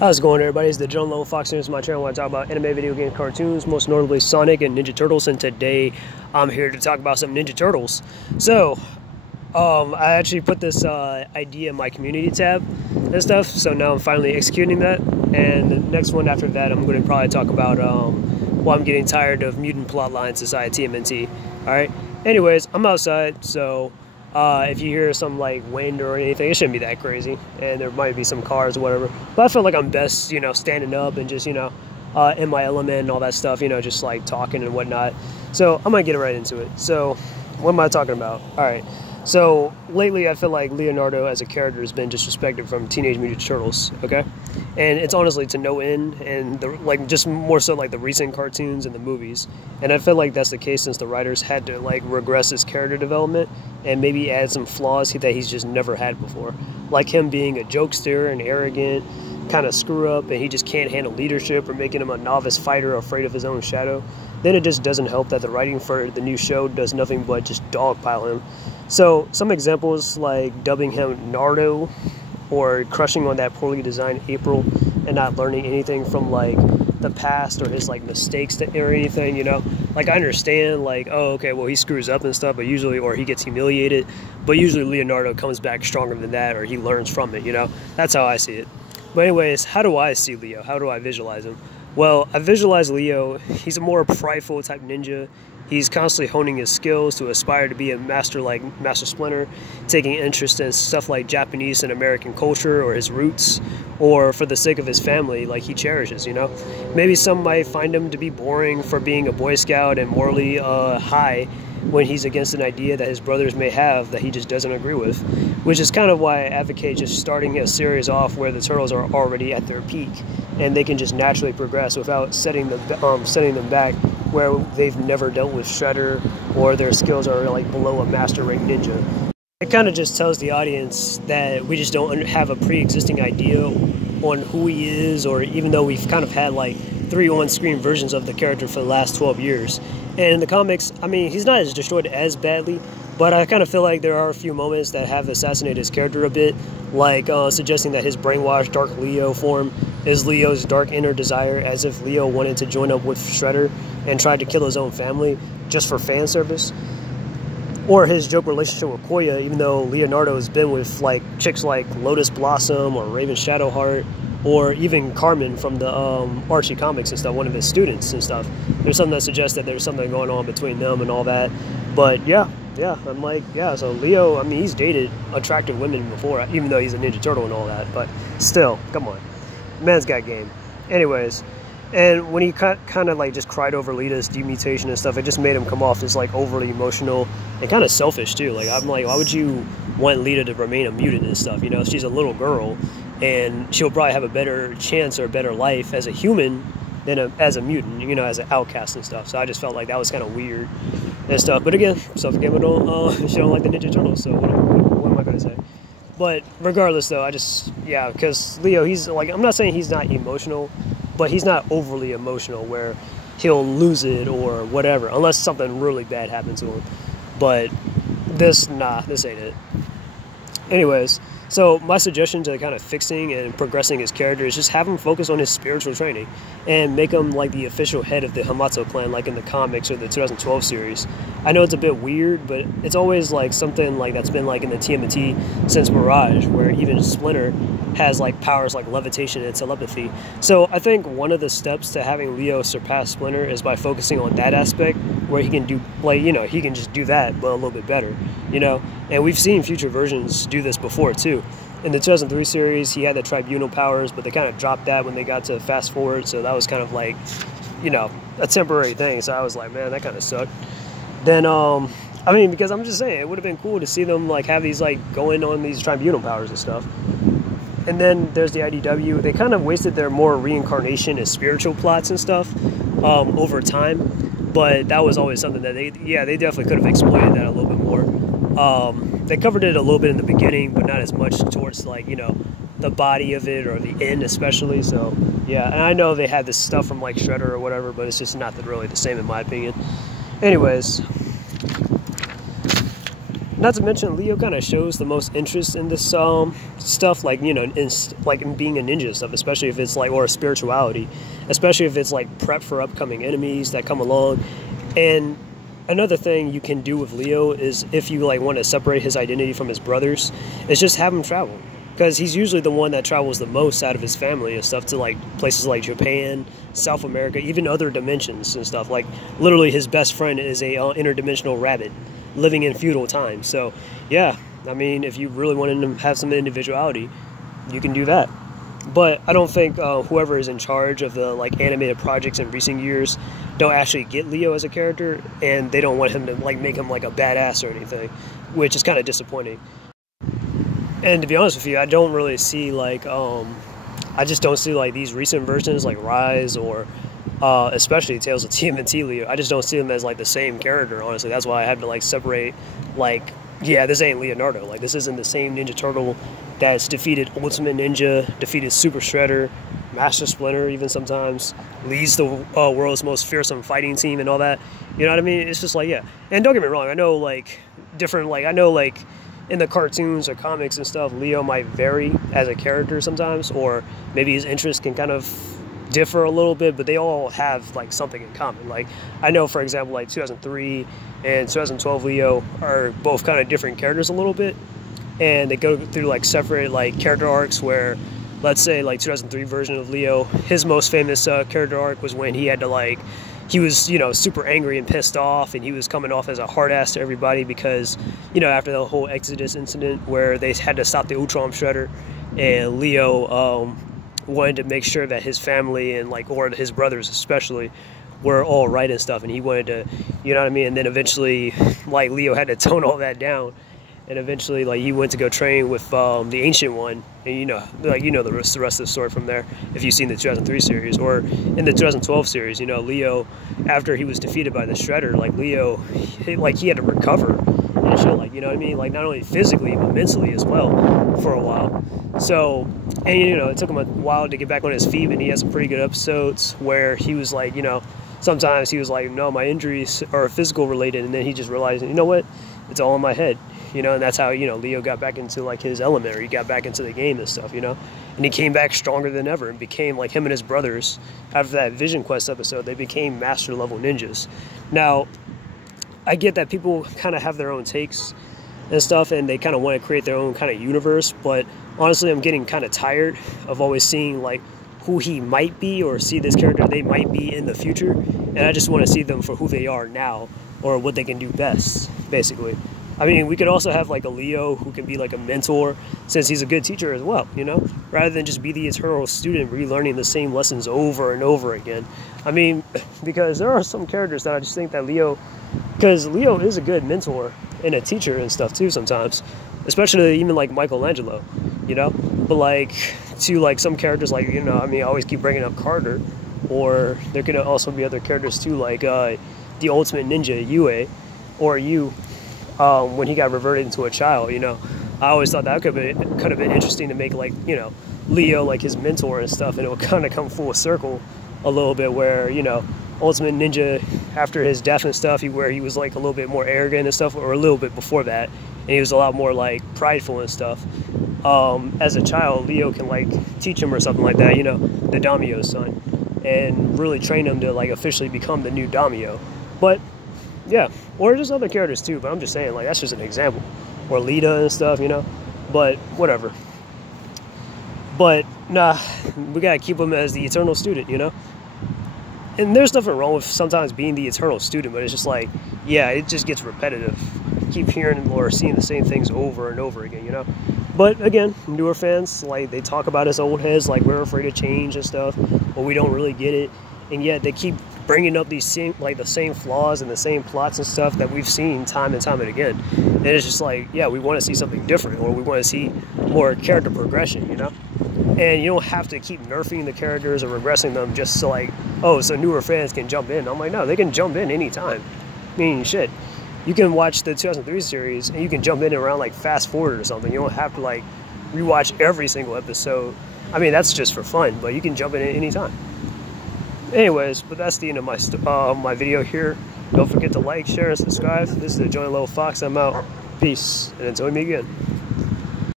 How's it going, everybody? It's the John Low Fox News, my channel where I talk about anime, video game, cartoons, most notably Sonic and Ninja Turtles, and today I'm here to talk about some Ninja Turtles. So, I actually put this idea in my community tab and stuff, so now I'm finally executing that, and the next one after that I'm going to probably talk about why I'm getting tired of mutant plotlines inside TMNT. Alright? Anyways, I'm outside, so if you hear some like wind or anything, it shouldn't be that crazy, and there might be some cars or whatever, but I feel like I'm best, you know, standing up and just, you know, in my element and all that stuff, you know, just like talking and whatnot. So I'm gonna get right into it. So what am I talking about? All right, so lately I feel like Leonardo as a character has been disrespected from Teenage Mutant Ninja Turtles, okay? And it's honestly to no end, and like just more so like the recent cartoons and the movies. And I feel like that's the case since the writers had to like regress his character development and maybe add some flaws that he's just never had before. Like him being a jokester and arrogant, kind of screw up, and he just can't handle leadership, or making him a novice fighter afraid of his own shadow. Then it just doesn't help that the writing for the new show does nothing but just dogpile him. So some examples like dubbing him Nardo, or crushing on that poorly designed April and not learning anything from like the past or his like mistakes or anything, you know. Like I understand like, oh okay, well he screws up and stuff, but usually, or he gets humiliated, but usually Leonardo comes back stronger than that, or he learns from it, you know. That's how I see it. But anyways, how do I see Leo? How do I visualize him? Well, I visualize Leo, he's a more prideful type ninja. He's constantly honing his skills to aspire to be a master like Master Splinter, taking interest in stuff like Japanese and American culture or his roots, or for the sake of his family, like he cherishes, you know. Maybe some might find him to be boring for being a Boy Scout and morally high when he's against an idea that his brothers may have that he just doesn't agree with, which is kind of why I advocate just starting a series off where the Turtles are already at their peak and they can just naturally progress without setting them back where they've never dealt with Shredder or their skills are like below a master rank ninja. It kind of just tells the audience that we just don't have a pre-existing idea on who he is, or even though we've kind of had like 3 on-screen versions of the character for the last 12 years. And in the comics, I mean, he's not as destroyed as badly, but I kind of feel like there are a few moments that have assassinated his character a bit, like suggesting that his brainwashed Dark Leo form is Leo's dark inner desire, as if Leo wanted to join up with Shredder and tried to kill his own family just for fan service. Or his joke relationship with Koya, even though Leonardo has been with like chicks like Lotus Blossom or Raven Shadowheart, or even Carmen from the Archie comics and stuff, one of his students and stuff. There's something that suggests that there's something going on between them and all that. But yeah, I'm like, yeah, so Leo, I mean, he's dated attractive women before, even though he's a Ninja Turtle and all that, but still, come on. Man's got game. Anyways, and when he kind of like just cried over Lita's demutation and stuff, it just made him come off as like overly emotional and kind of selfish too. Like, I'm like, why would you want Lita to remain a mutant and stuff? You know, she's a little girl, and she'll probably have a better chance or a better life as a human than as a mutant, you know, as an outcast and stuff. So I just felt like that was kind of weird and stuff. But again, self-forgivable, she don't like the Ninja Turtles, so what am I going to say? But regardless, though, yeah, because Leo, he's like, I'm not saying he's not emotional, but he's not overly emotional where he'll lose it or whatever, unless something really bad happens to him. But this ain't it. Anyways, so my suggestion to kind of fixing and progressing his character is just have him focus on his spiritual training and make him like the official head of the Hamato clan, like in the comics or the 2012 series. I know it's a bit weird, but it's always like something like that's been like in the TMNT since Mirage, where even Splinter has like powers like levitation and telepathy. So I think one of the steps to having Leo surpass Splinter is by focusing on that aspect, where he can do, like, you know, he can just do that but a little bit better, you know. And we've seen future versions do this before too. In the 2003 series, he had the tribunal powers, but they kind of dropped that when they got to fast forward, so that was kind of like, you know, a temporary thing. So I was like, man, that kind of sucked. Then I mean, because I'm just saying, it would have been cool to see them like have these like going on these tribunal powers and stuff. And then there's the IDW. They kind of wasted their more reincarnation and spiritual plots and stuff over time, but that was always something that they definitely could have exploited that a little bit more. They covered it a little bit in the beginning, but not as much towards like, you know, the body of it or the end especially. So yeah, and I know they had this stuff from like Shredder or whatever, but it's just not really the same in my opinion. Anyways, not to mention, Leo kind of shows the most interest in this stuff, like, you know, in being a ninja and stuff, especially if it's like, or a spirituality, especially if it's like prep for upcoming enemies that come along. And another thing you can do with Leo is, if you like want to separate his identity from his brothers, is just have him travel, because he's usually the one that travels the most out of his family and stuff, to like places like Japan, South America, even other dimensions and stuff. Like, literally his best friend is a interdimensional rabbit living in feudal times. So yeah, I mean, if you really want to have some individuality, you can do that. But I don't think whoever is in charge of the like animated projects in recent years don't actually get Leo as a character, and they don't want him to like make him like a badass or anything, which is kind of disappointing. And to be honest with you, I don't really see like I just don't see like these recent versions like Rise or especially Tales of TMNT Leo. I just don't see them as like the same character, honestly. That's why I had to like separate, like, yeah, this ain't Leonardo. Like, this isn't the same Ninja Turtle that's defeated Ultimate Ninja, defeated Super Shredder, Master Splinter even sometimes, leads the world's most fearsome fighting team and all that. You know what I mean? It's just like, yeah. And don't get me wrong, I know like different, like, I know like in the cartoons or comics and stuff, Leo might vary as a character sometimes, or maybe his interests can kind of differ a little bit, but they all have like something in common. Like, I know, for example, like 2003 and 2012 Leo are both kind of different characters a little bit, and they go through like separate like character arcs where, let's say like 2003 version of Leo, his most famous character arc was when he had to like, he was, you know, super angry and pissed off, and he was coming off as a hard ass to everybody because, you know, after the whole Exodus incident where they had to stop the Ultron Shredder, and Leo wanted to make sure that his family and like, or his brothers especially, were all right and stuff, and he wanted to, you know what I mean? And then eventually, like, Leo had to tone all that down, and eventually, like, he went to go train with the Ancient One, and you know, like, you know the rest of the story from there if you've seen the 2003 series, or in the 2012 series. You know, Leo, after he was defeated by the Shredder, like, Leo, he had to recover and shit, like, you know what I mean? Like, not only physically but mentally as well for a while. So, and you know, it took him a while to get back on his feet, and he had some pretty good episodes where he was like, you know, sometimes he was like, no, my injuries are physical related, and then he just realized, you know what, it's all in my head, you know. And that's how, you know, Leo got back into like his element, or he got back into the game and stuff, you know. And he came back stronger than ever and became like, him and his brothers, after that Vision Quest episode, they became master level ninjas. Now, I get that people kind of have their own takes and stuff, and they kind of want to create their own kind of universe, but honestly, I'm getting kind of tired of always seeing like who he might be, or see this character they might be in the future, and I just want to see them for who they are now, or what they can do best, basically. I mean, we could also have like a Leo who can be like a mentor, since he's a good teacher as well, you know, rather than just be the eternal student relearning the same lessons over and over again. I mean, because there are some characters that I just think that Leo, because Leo is a good mentor and a teacher and stuff too sometimes, especially even like Michelangelo, you know. But like, to like some characters, like, you know, I mean, I always keep bringing up Carter, or there could also be other characters too, like the Ultimate Ninja Yue, or Yu, when he got reverted into a child, you know. I always thought that could have been interesting to make, like, you know, Leo like his mentor and stuff, and it would kind of come full circle a little bit, where, you know, Ultimate Ninja, after his death and stuff, where he was like a little bit more arrogant and stuff, or a little bit before that, and he was a lot more like prideful and stuff. As a child, Leo can like teach him or something like that, you know, the Daimyo's son, and really train him to like officially become the new Daimyo. But yeah, or just other characters too, but I'm just saying, like, that's just an example. Or Lita and stuff, you know, but whatever. But nah, we gotta keep him as the eternal student, you know. And there's nothing wrong with sometimes being the eternal student, but it's just like, yeah, it just gets repetitive. Keep hearing or seeing the same things over and over again, you know. But again, newer fans, like, they talk about us old heads like we're afraid of change and stuff, but we don't really get it. And yet they keep bringing up these same, like, the same flaws and the same plots and stuff that we've seen time and time and again. And it's just like, yeah, we want to see something different, or we want to see more character progression, you know. And you don't have to keep nerfing the characters or regressing them just so, like, oh, so newer fans can jump in. I'm like, no, they can jump in anytime. I mean, shit. You can watch the 2003 series and you can jump in around like fast forward or something. You don't have to like rewatch every single episode. I mean, that's just for fun, but you can jump in at any time. Anyways, but that's the end of my video here. Don't forget to like, share, and subscribe. This is the Join Little Fox. I'm out. Peace, and until we meet again.